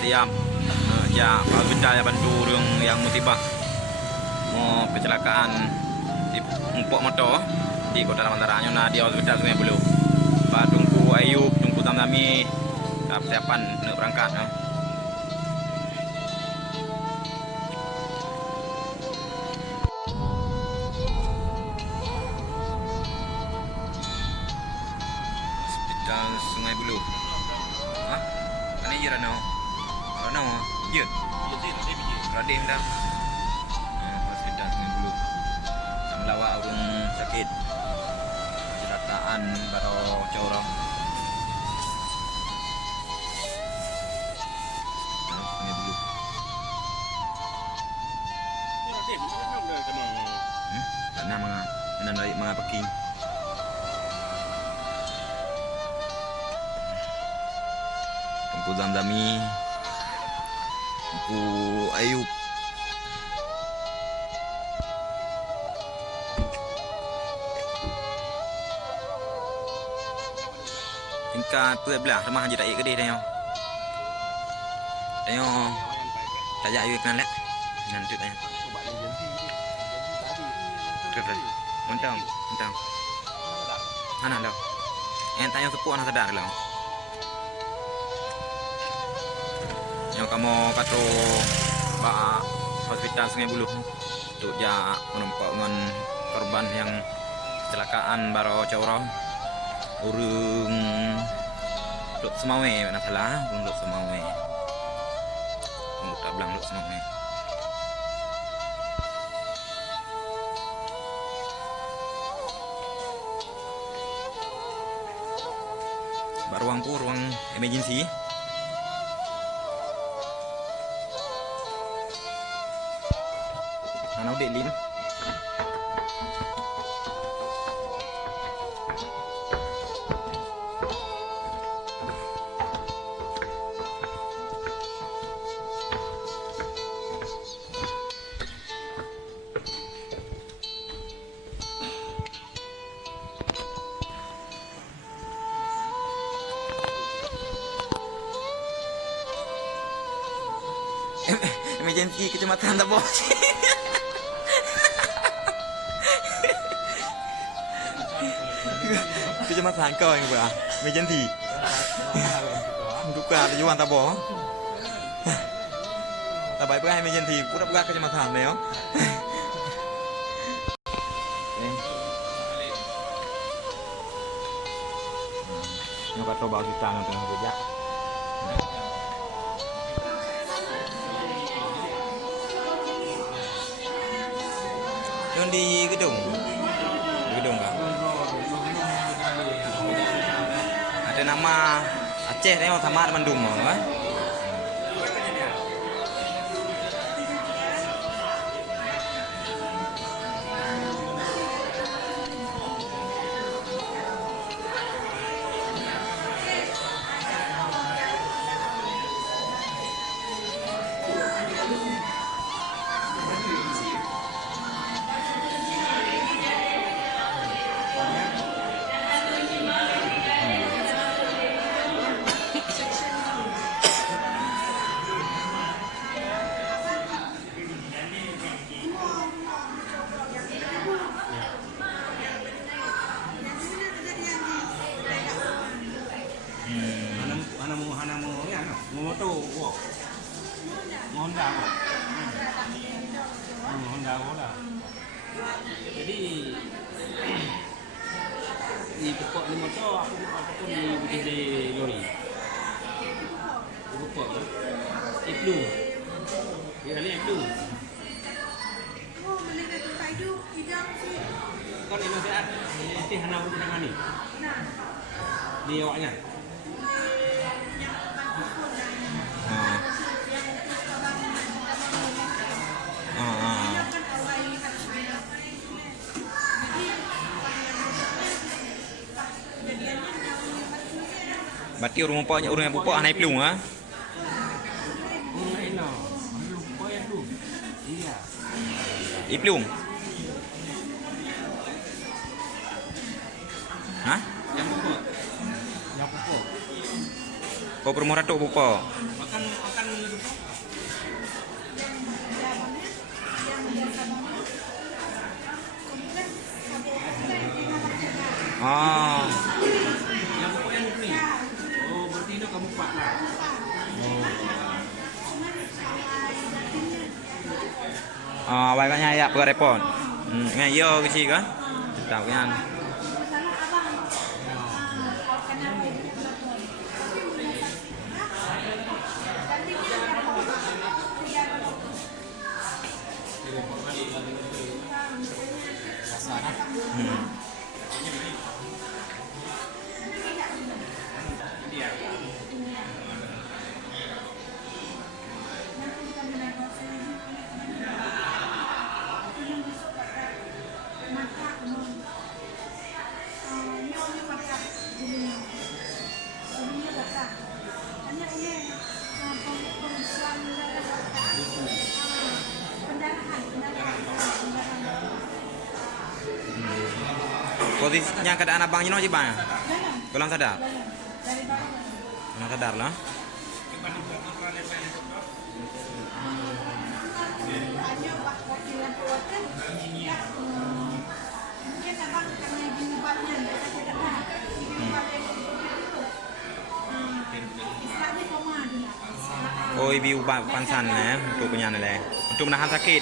siap ya hospital yang bantu yang musibah kecelakaan di Mpok Motor di Kota Tamantaranya. Nah, di hospital Sungai Buloh. Pak Tungku Ayub, Tungku Tamdami persiapan nak berangkat. Hospital Sungai Buloh. Hah? Kan iya Rano? Rano? Iya. Radim dah. Hospital Sungai Buloh. Melawat orang sakit. Kecelakaan baru corong. Sungai Buloh. Karena mga paking. Tungku Zamzami, Tungku Ayub. Tingkat belah rumah je tak ikut dia tengok. Tengok. Tak jauh ikut nak. Nanti tanya. Terus. Mentang. Mana dah? Yang tanya sepuh anak sedar lah. Yang kamu kata Pak Hospital Sungai Buloh untuk ja menempatkan dengan korban yang kecelakaan baru corong. Urung Luk Semawe nak salah, urung Luk Semawe. Urung tak belang Luk Semawe. Ruang emergency. Ana udik lin. Emergency kecamatan tak bos. Kecamatan kau yang berapa? Emergency. Duka di Juan tak bos. Tak baik berapa emergency. Pura berapa kecamatan ni yo. Yang kata bawa kita nanti nak kerja. Di gedung kan ada nama Aceh ni sama Bandung kan. Honda lah. Jadi di pokok ni motor aku pun di lori. Pokok itu. Dia ni itu. Kau ni masih ada. Nanti hana pun tengah ni. Di awaknya. Berarti orang yang bupak naik pelung ah. Iplung. Hah? Yang pokok. Kau permora tu bupak. Makan Oh. Yang buat yang ni. Oh, berarti itu kamu 4 lah. Awak kan ya pergi repot. Ngai yo ke sini kan? Tahu kan. Posisinya keadaan abangnya no bang? Kurang sadar? Kurang sadar lah. Oh, ibu ubah pangsan untuk penyana le. Untuk menahan sakit